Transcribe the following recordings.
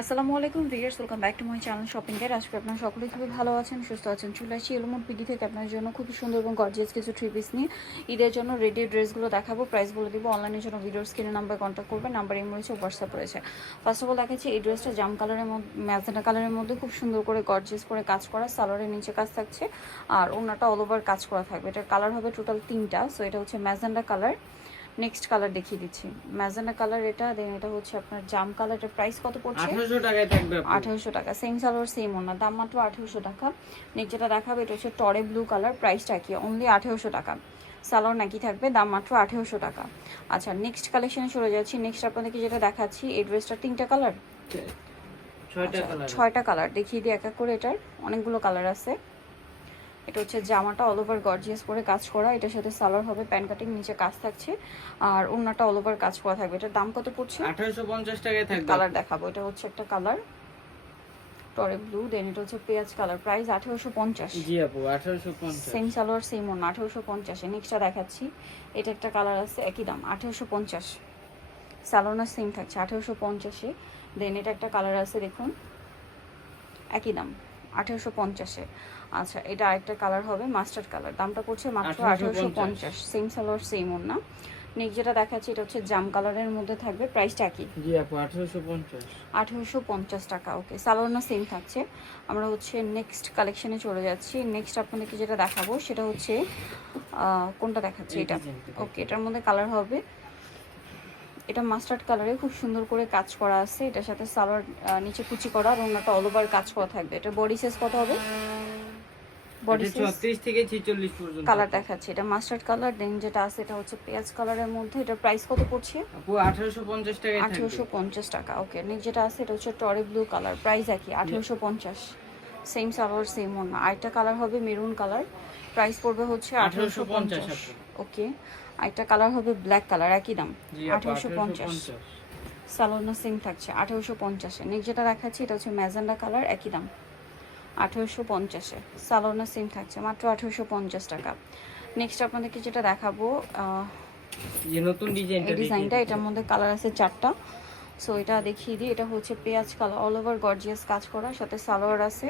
আসসালামু আলাইকুম viewers welcome back to my channel shopping guide আজকে আপনারা সকলেই খুবই ভালো আছেন, সুস্থ আছেন। চলে আসছি এলোমন পিডি থেকে আপনার জন্য খুবই সুন্দর এবং গর্জিয়াস কিছু থ্রি পিস নিয়ে। ঈদের জন্য রেডি ড্রেসগুলো দেখাবো প্রাইস বলে দিব অনলাইনের জন্য ভিডিওর স্ক্রিনে নাম্বার কন্ট্যাক্ট করবেন নাম্বার এম রয়েছে হোয়াটসঅ্যাপ রয়েছে। ফার্স্ট অফ অল দেখাচ্ছি এই ড্রেসটা জাম কালারের মধ্যে ম্যাজেন্টা কালারের মধ্যে খুব সুন্দর করে গর্জিয়াস করে কাজ করা সালোয়ারের নিচে কাজ থাকছে। আর ওনাটা অল ওভার কাজ করা থাকবে। এটার কালার হবে টোটাল তিনটা সো এটা হচ্ছে ম্যাজেন্ডা কালার নেক্সট কালার দেখিয়ে দিচ্ছি। ম্যাজেন্ডা কালার এটা দেন এটা হচ্ছে আপনার জাম কালারের প্রাইস কত পড়ছে? 1800 টাকায় থাকবে আপু। আঠেরোশো টাকা সেম সালোয়ার সেম ওনার দাম মাত্র আঠেরোশো টাকা। নেক্সট যেটা দেখাবে এটা হচ্ছে টরে ব্লু কালার প্রাইসটা কি? অনলি আঠেরোশো টাকা। সালোয়ার নাকি থাকবে দাম মাত্র আঠেরোশো টাকা। আচ্ছা নেক্সট কালেকশনে চলে যাচ্ছি। নেক্সট আপনাদেরকে যেটা দেখাচ্ছি এই ড্রেসটা তিনটা কালার ছয়টা কালার আচ্ছা, ছয়টা কালার দেখিয়ে দিই এক এক করে এটার। অনেকগুলো কালার আছে। এটা হচ্ছে জামাটা অল ওভার গর্জিয়াস করে কাজ করা। এটার সাথে সালোয়ার হবে প্যান কাটিং নিচে কাজ থাকছে। আর ওনাটা অল ওভার কাজ করা থাকবে। এটার দাম কত পড়ছে? 1850 টাকায় থাকবে। কালার দেখাবো। এটা হচ্ছে একটা কালার টরে ব্লু দেন এটা হচ্ছে পেঁয়াজ কালার প্রাইস আঠেরোশো পঞ্চাশ। জি আপু 1850 সেম সালোয়ার সেম অন্য আঠেরোশো পঞ্চাশে। নেক্সটটা দেখাচ্ছি। এটা একটা কালার আছে একই দাম আঠেরোশো পঞ্চাশ। সালোয়ার সেম থাকছে আঠেরোশো পঞ্চাশে। দেন এটা একটা কালার আছে দেখুন। একই দাম। আঠেরোশো পঞ্চাশে। আচ্ছা এটা আরেকটা কালার হবে মাস্টার্ড কালার দামটা পড়ছে মাত্র আঠেরোশো 1850 পঞ্চাশ। সেম সালোয়ার সেম অন্য নেক্সট যেটা দেখাচ্ছি এটা হচ্ছে জাম কালারের মধ্যে থাকবে প্রাইসটা কি জি আপু 1850 আঠেরোশো পঞ্চাশ টাকা ওকে সালোয়ারনা সেম থাকছে। আমরা হচ্ছে নেক্সট কালেকশনে চলে যাচ্ছি। নেক্সট আপনাদেরকে যেটা দেখাবো সেটা হচ্ছে আহ, কোনটা দেখাচ্ছে এটা? ওকে এটার মধ্যে কালার হবে এটা মাস্টার্ড কালারে খুব সুন্দর করে কাজ করা আছে। এটার সাথে সালোয়ার নিচে কুচি করা আর ওনাটা অল ওভার কাজ করা থাকবে। এটা বডি সাইজ কত হবে? বডি সাইজ 36 থেকে 46 পর্যন্ত কালার দেখাচ্ছে। এটা মাস্টার্ড কালার দেন যেটা আছে এটা হচ্ছে পেঁয়াজ কালারের মধ্যে। এটা প্রাইস কত পড়ছে? আপু 1850 টাকায় আঠেরোশো থাকবে পঞ্চাশ টাকা ওকে নেক্সট যেটা আছে এটা হচ্ছে টরে ব্লু কালার প্রাইস একই আঠেরোশো পঞ্চাশ। সেম সালোয়ার সেম ওনা আরেকটা কালার হবে মেরুন কালার প্রাইস পড়বে হচ্ছে আঠেরোশো 1850 পঞ্চাশ ওকে আরেকটা কালার হবে ব্ল্যাক কালার একই দাম আঠারোশো পঞ্চাশ। সালোনা সিম থাকছে আঠারোশো পঞ্চাশে। নেক্সট যেটা দেখাচ্ছি এটা হচ্ছে ম্যাজেন্ডা কালার একই দাম আঠারোশো পঞ্চাশে। সালোনা সিম থাকছে মাত্র আঠারোশো পঞ্চাশ টাকা। নেক্সট আপনাদেরকে যেটা দেখাবো ডিজাইনটা এটার মধ্যে কালার আছে চারটা। সো এটা দেখিয়ে দিই। এটা হচ্ছে পেঁয়াজ কালার অল ওভার গর্জিয়াস কাজ করা সাথে সালোয়ার আছে।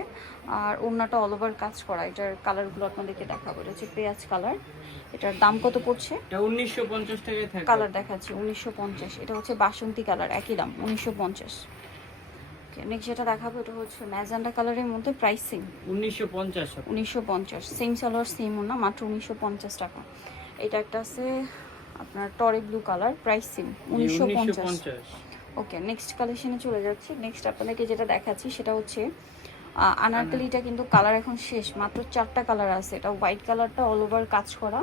আর ওড়নাটা অল ওভার কাজ করা। এটার কালারগুলো আপনাদেরকে দেখাবো। এটা হচ্ছে পেঁয়াজ কালার এটার দাম কত পড়ছে? এটা 1950 টাকায় কালার দেখাচ্ছি উনিশশো পঞ্চাশ। এটা হচ্ছে বাসন্তী কালার একই দাম উনিশশো পঞ্চাশ। নেক্সট যেটা দেখাবো এটা হচ্ছে ম্যাজেন্ডা কালারের মধ্যে প্রাইস সেম 1950 আপু। উনিশশো পঞ্চাশ। সেম সালোয়ার সেম না মাত্র উনিশশো পঞ্চাশ টাকা। এটা একটা আছে আপনার টরে ব্লু কালার প্রাইস সেম উনিশশো পঞ্চাশ। 1950 ওকে নেক্সট কালেকশনে চলে যাচ্ছি। নেক্সট আপনাদেরকে যেটা দেখাচ্ছি সেটা হচ্ছে আনারকলিটা কিন্তু কালার এখন শেষ। মাত্র চারটা কালার আছে। এটা হোয়াইট কালারটা অল ওভার কাজ করা।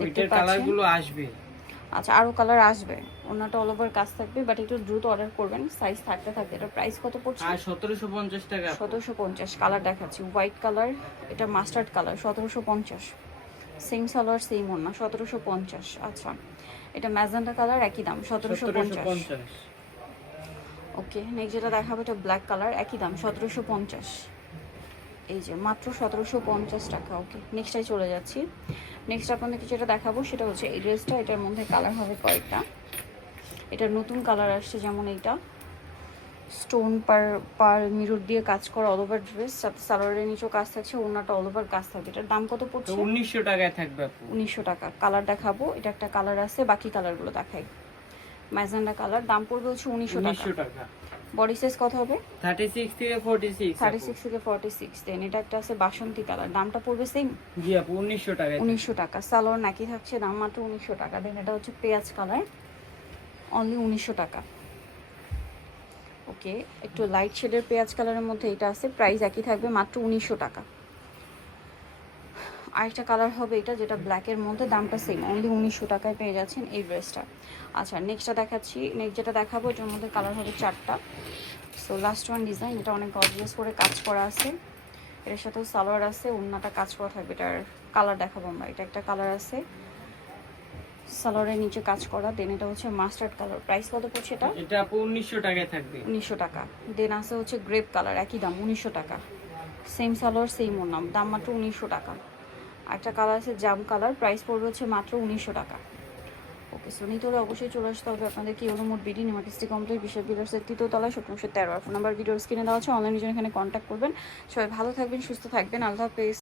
ওইটার কালারগুলো আসবে। আচ্ছা আরও কালার আসবে। ওনাটা অল ওভার কাজ থাকবে বাট একটু দ্রুত অর্ডার করবেন। সাইজ থাকতে থাকতে। এটা প্রাইস কত পড়ছে? আর 1750 টাকা। আপু। সতেরোশো পঞ্চাশ কালার দেখাচ্ছি। হোয়াইট কালার এটা মাস্টার্ড কালার সতেরোশো পঞ্চাশ। সেম সালোয়ার সেম ওনা সতেরোশো পঞ্চাশ। আচ্ছা এটা ম্যাজেন্টা কালার একই দাম সতেরোশো পঞ্চাশ। 1750 ওকে নেক্সট যেটা দেখাবো এটা ব্ল্যাক কালার একই দাম সতেরোশো পঞ্চাশ। এই যে মাত্র সতেরোশো পঞ্চাশ টাকা ওকে নেক্সটটাই চলে যাচ্ছি। নেক্সট আপনাদেরকে যেটা দেখাবো সেটা হচ্ছে এই ড্রেসটা এটার মধ্যে কালার হবে কয়েকটা। এটা নতুন কালার আসছে যেমন এইটা। স্টোন পার পার মিরর দিয়ে কাজ করা অল ওভার ড্রেস সাথে সালোয়ারের নিচেও কাজ থাকছে ওনাটা অল ওভার কাজ থাকবে। এটার দাম কত পড়ছে? 1900 টাকায় থাকবে উনিশশো টাকা। কালার দেখাবো এটা একটা কালার আছে বাকি কালারগুলো দেখাই। ম্যাজেন্ডা কালার দাম পড়বে হচ্ছে উনিশশো টাকা। 1900 টাকা। বডি সাইজ কত হবে? 36 থেকে 46 থার্টি আপু। সিক্স থেকে ফর্টি সিক্স দেন এটা একটা আছে বাসন্তী কালার দামটা পড়বে সেম জি আপু 1900 টাকায় উনিশশো টাকা। সালোয়ার নাকি থাকছে দাম মাত্র উনিশশো টাকা। দেন এটা হচ্ছে পেঁয়াজ কালার অনলি উনিশশো টাকা। ওকে একটু লাইট শেডের পেঁয়াজ কালারের মধ্যে এটা আছে প্রাইস একই থাকবে মাত্র উনিশশো টাকা। আরেকটা কালার হবে এটা যেটা ব্ল্যাকের মধ্যে। দামটা সেম অনলি উনিশশো টাকায় পেয়ে যাচ্ছেন এই ড্রেসটা আচ্ছা নেক্সটটা দেখাচ্ছি। নেক্সট যেটা দেখাবো এটার মধ্যে কালার হবে চারটা। সো লাস্ট ওয়ান ডিজাইন এটা অনেক গর্জিয়াস করে কাজ করা আছে। এর সাথেও সালোয়ার আছে ওড়নাটা কাজ করা থাকবে এটার কালার দেখাবো আমরা। এটা একটা কালার আছে। সালোয়ারের নিচে কাজ করা দেন এটা হচ্ছে মাস্টার্ড কালার প্রাইস কত পড়ছে এটা? এটা আপু 1900 টাকায় থাকবে। উনিশশো টাকা। দেন আছে হচ্ছে গ্রেপ কালার একই দাম উনিশশো টাকা। সেম সালোয়ার সেম ওর নাম দাম মাত্র উনিশশো টাকা। একটা কালার আছে জাম কালার প্রাইস পড়বে হচ্ছে মাত্র উনিশশো টাকা। ওকে সো নিতে অবশ্যই চলে আসতে হবে আপনাদেরকে ইউরোমোট বিডি নিমাটিস্টি কমপ্লেক্স, বিশাল বিলার্সের তৃতীয় তলায় সপ্তমশো তেরো। ফোন নাম্বার ভিডিওর স্ক্রিনে দেওয়া আছে অনলাইনের জন্য এখানে কন্ট্যাক্ট করবেন। সবাই ভালো থাকবেন, সুস্থ থাকবেন, আল্লাহ হাফেজ।